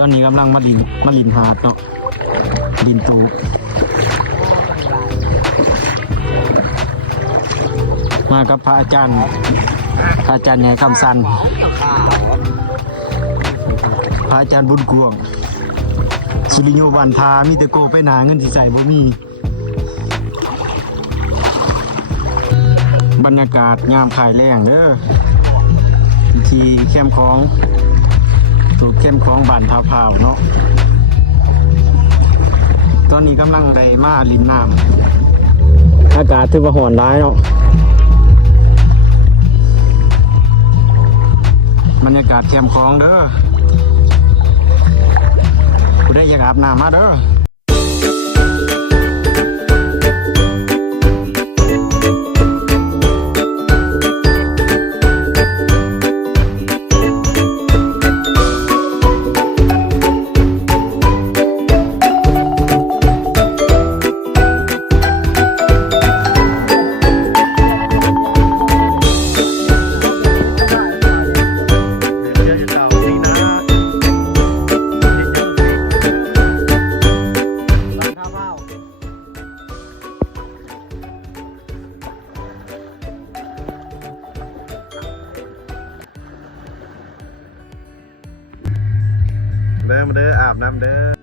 ตอนนี้กำลังมาลินหาดเนาะลินตูมากับพระอาจารย์ใหญ่คำสันพระอาจารย์บุญกวงสุริโยวันทามีแต่โกไปหนาเงินที่ใส่บ่มีบรรยากาศยามขายแรงเด้อที่แคมป์ของตัวแคมป์ของบ้านท่าพร้าวเนาะตอนนี้กำลังได้มาลินน้ำอากาศถือว่าร้อนร้ายเนาะบรรยากาศแคมป์ของเด้อผู้ใดอยากอาบน้ำมาเด้อเด้อมาเด้ออาบน้ำเด้อ